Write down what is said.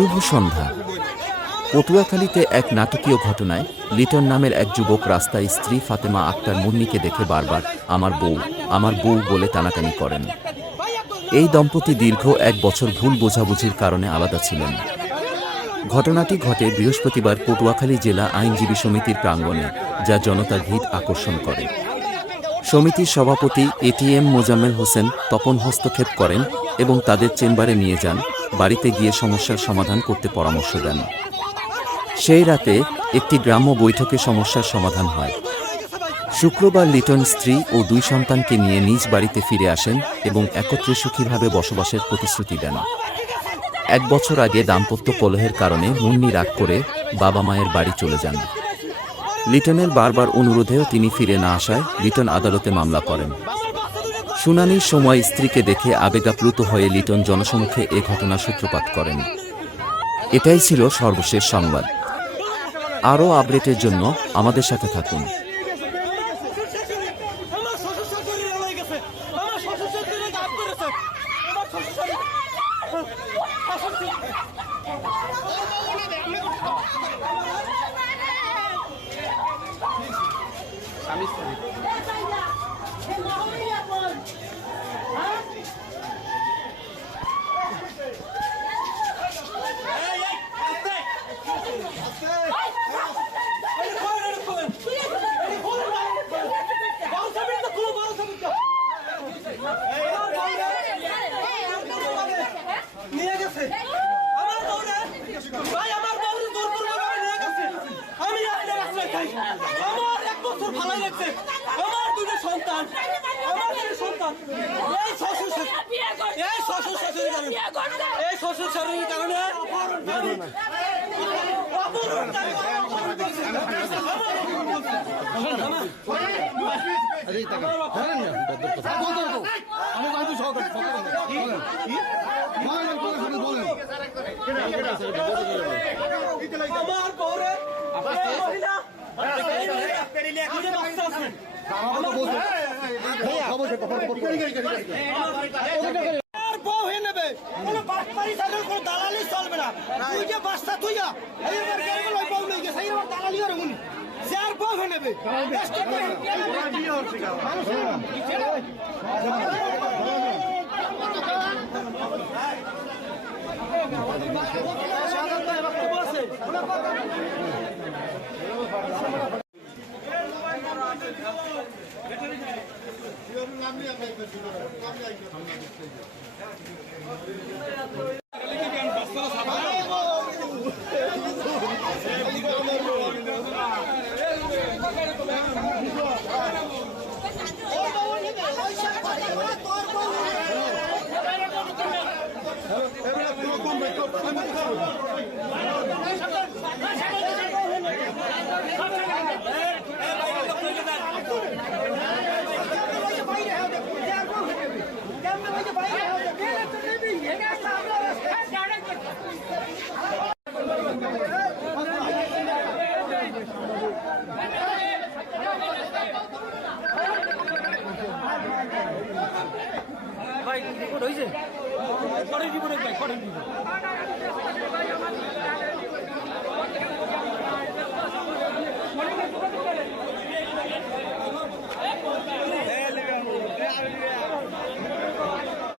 শুভ সন্ধ্যা। পটুয়াখালীতে এক নাটকীয় ঘটনায় লিটন নামের এক যুবক রাস্তায় স্ত্রী ফাতেমা আক্তার মুন্নিকে দেখে বারবার আমার বউ বলে টানাটানি করেন। এই দম্পতি দীর্ঘ ১ বছর ভুল বোঝাবুঝির কারণে আলাদা ছিলেন। ঘটনাটি ঘটে বৃহস্পতিবার পটুয়াখালী জেলা আইনজীবী সমিতির প্রাঙ্গণে, যা জনতার ভিড় আকর্ষণ করে। সমিতির সভাপতি এটিএম মোজাম্মেল হোসেন তপন হস্তক্ষেপ করেন এবং তাদের চেম্বারে নিয়ে যান, বাড়িতে গিয়ে সমস্যার সমাধান করতে পরামর্শ দেন। সেই রাতে একটি গ্রাম্য বৈঠকে সমস্যার সমাধান হয়। শুক্রবার লিটন স্ত্রী ও ২ সন্তানকে নিয়ে নিজ বাড়িতে ফিরে আসেন এবং একত্রে সুখীভাবে বসবাসের প্রতিশ্রুতি দেন। ১ বছর আগে দাম্পত্য কলহের কারণে মুন্নি রাগ করে বাবা মায়ের বাড়ি চলে যান। লিটনের বারবার অনুরোধেও তিনি ফিরে না আসায় লিটন আদালতে মামলা করেন। শুনানির সময় স্ত্রীকে দেখে আবেগাপ্লুত হয়ে লিটন জনসমক্ষে এ ঘটনার সূত্রপাত করেন। এটাই ছিল সর্বশেষ সংবাদ। আরও আপডেটের জন্য আমাদের সাথে থাকুন। ভাই রিপোর্ট হয়েছে?